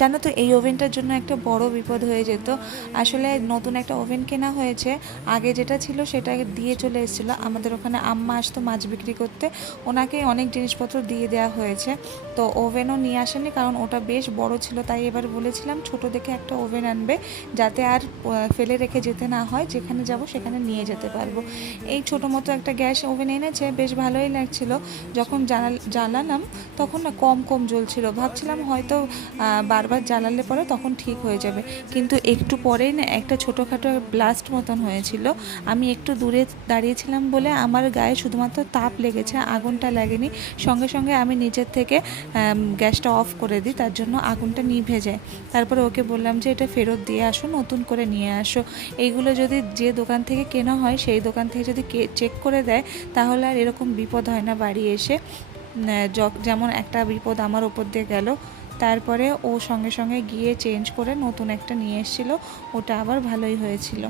জানো তো এই ওভেনটার জন্য একটা বড় বিপদ হয়ে যেত। আসলে নতুন একটা ওভেন কেনা হয়েছে, আগে যেটা ছিল সেটা দিয়ে চলে এসেছিলো। আমাদের ওখানে আম্মা আসতো মাছ বিক্রি করতে, ওনাকে অনেক জিনিসপত্র দিয়ে দেওয়া হয়েছে। তো ওভেনও নিয়ে আসেনি, কারণ ওটা বেশ বড় ছিল। তাই এবার বলেছিলাম ছোট দেখে একটা ওভেন আনবে, যাতে আর ফেলে রেখে যেতে না হয়, যেখানে যাব সেখানে নিয়ে যেতে পারবো। এই ছোটো মতো একটা গ্যাস ওভেন এনেছে, বেশ ভালোই লাগছিল। যখন জ্বালালাম তখন না কম কম জ্বলছিল, ভাবছিলাম হয়তো বারবার জ্বালালে পরে তখন ঠিক হয়ে যাবে। কিন্তু একটু পরেই না একটা ছোটোখাটো ব্লাস্ট মতন হয়েছিল। আমি একটু দূরে দাঁড়িয়েছিলাম বলে আমার গায়ে শুধুমাত্র তাপ লেগেছে, আগুনটা লাগেনি। সঙ্গে সঙ্গে আমি নিচের থেকে গ্যাসটা অফ করে দিই, তার জন্য আগুনটা নিভে যায়। তারপরে ওকে বললাম যে এটা ফেরত দিয়ে আসো, নতুন করে নিয়ে আসো। এইগুলো যদি যে দোকান থেকে কেনা হয় সেই দোকান থেকে যদি চেক করে দেয়, তাহলে আর এরকম বিপদ হয় না বাড়ি এসে। যেমন একটা বিপদ আমার ওপর দিয়ে গেল। তারপরে ও সঙ্গে সঙ্গে গিয়ে চেঞ্জ করে নতুন একটা নিয়ে এসেছিলো, ওটা আবার ভালোই হয়েছিল।